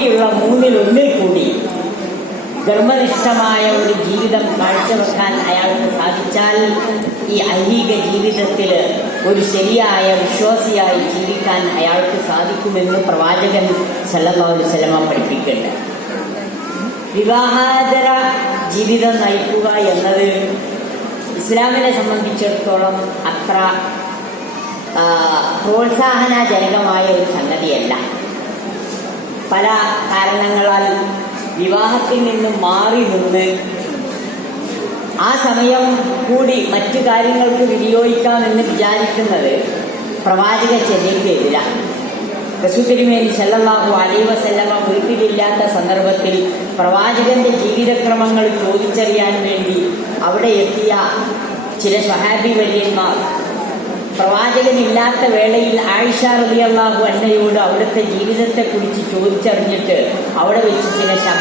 ബാക്കിയുള്ള മൂന്നിൽ ഒന്നിൽ കൂടി ധർമ്മനിഷ്ഠമായ ഒരു ജീവിതം കാഴ്ചവെക്കാൻ അയാൾക്ക് സാധിച്ചാൽ ഈ ഐഹിക ജീവിതത്തിൽ ഒരു ശരിയായ വിശ്വാസിയായി ജീവിക്കാൻ അയാൾക്ക് സാധിക്കുമെന്ന് പ്രവാചകൻ സല്ലല്ലാഹു സലമ പഠിപ്പിക്കട്ടെ വിവാഹാതര ജീവിതം നയിക്കുക എന്നത് ഇസ്ലാമിനെ സംബന്ധിച്ചിടത്തോളം അത്ര പ്രോത്സാഹനജനകമായ ഒരു സംഗതിയല്ല. പല കാരണങ്ങളാൽ വിവാഹത്തിൽ നിന്ന് മാറി നിന്ന് ആ സമയം കൂടി മറ്റു കാര്യങ്ങൾക്ക് വിനിയോഗിക്കാമെന്ന് വിചാരിക്കുന്നത് പ്രവാചക ചെല്ലിക്കെതിരാണ് റസൂത്തിരിമേനി ചെല്ലാഹു അലൈഹി വസല്ലമ വീട്ടിലില്ലാത്ത സന്ദർഭത്തിൽ പ്രവാചകന്റെ ജീവിതക്രമങ്ങൾ ചോദിച്ചറിയാൻ വേണ്ടി അവിടെ എത്തിയ ചില സ്വഹാബി വര്യന്മാർ പ്രവാചകനില്ലാത്ത വേളയിൽ ആയിഷ റളിയല്ലാഹു അന്നയോട് അവിടുത്തെ ജീവിതത്തെക്കുറിച്ച് ചോദിച്ചറിഞ്ഞിട്ട് അവിടെ വെച്ച് ചില